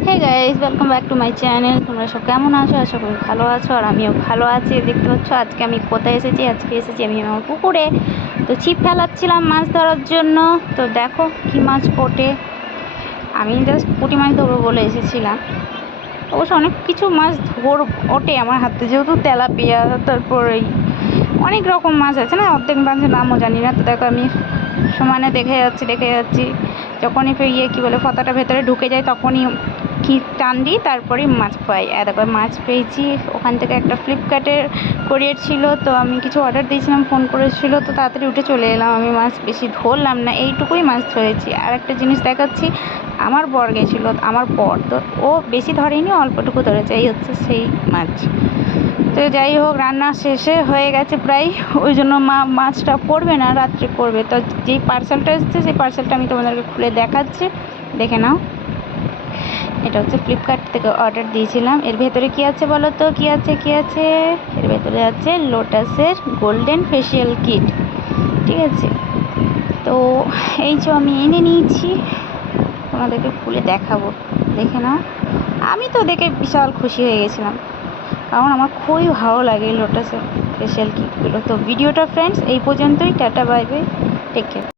Hey guys, welcome back to my channel. তোমরা সব কেমন আছো? আশা করি ভালো আছো, আর আমিও ভালো আছি। দেখতে পাচ্ছ আজকে আমি কোথায় এসেছি? আজকে এসেছি আমি আমার পুকুরে। তো ছিপ ফেলাচ্ছিলাম মাছ ধরার জন্য। তো দেখো কি মাছ ওঠে। আমি জাস্ট পুঁটি মাছ ধরবো বলে এসেছিলাম। অবশ্য অনেক কিছু মাছ ওঠে আমার হাতে, যেহেতু তেলাপিয়া, তারপর এই অনেক রকম মাছ আছে না, অর্ধেক মাছের নামও জানি না। তো দেখো আমি সমানে দেখে যাচ্ছি। যখনই কী বলে ফতাটা ভেতরে ঢুকে যায় তখনই কি টান দিই, তারপরেই মাছ পাই। দেখো মাছ পেয়েছি। ওখান থেকে একটা ফ্লিপকার্টের কোরিয়ার ছিল, তো আমি কিছু অর্ডার দিয়েছিলাম, ফোন করেছিল, তো তাড়াতাড়ি উঠে চলে এলাম। আমি মাছ বেশি ধরলাম না, এইটুকুই মাছ ধরেছি। আর একটা জিনিস দেখাচ্ছি, আমার বর গেছিলো, আমার বর তো ও বেশি ধরেনি, অল্পটুকু ধরেছে। এই হচ্ছে সেই মাছ। তো যাই হোক, রান্না শেষে হয়ে গেছে প্রায়, ওই জন্য মাছটা পড়বে না, রাত্রে পড়বে। তো যেই পার্সেলটা এসছে সেই পার্সেলটা আমি তোমাদেরকে খুলে দেখাচ্ছি, দেখে নাও। এটা হচ্ছে ফ্লিপকার্ট থেকে অর্ডার দিয়েছিলাম। এর ভেতরে কি আছে বলো তো? কি আছে? এর ভেতরে আছে লোটাসের গোল্ডেন ফেসিয়াল কিট। ঠিক আছে, তো এই যে আমি এনে নিয়েছি, তোমাদেরকে খুলে দেখাবো, দেখে নাও। আমি তো দেখে বিশাল খুশি হয়ে গেছিলাম, কারণ আমার খুবই ভালো লাগে লোটাসের ফেসিয়াল কিটগুলো। তো ভিডিওটা ফ্রেন্ডস এই পর্যন্তই। Tata, bye bye, take care.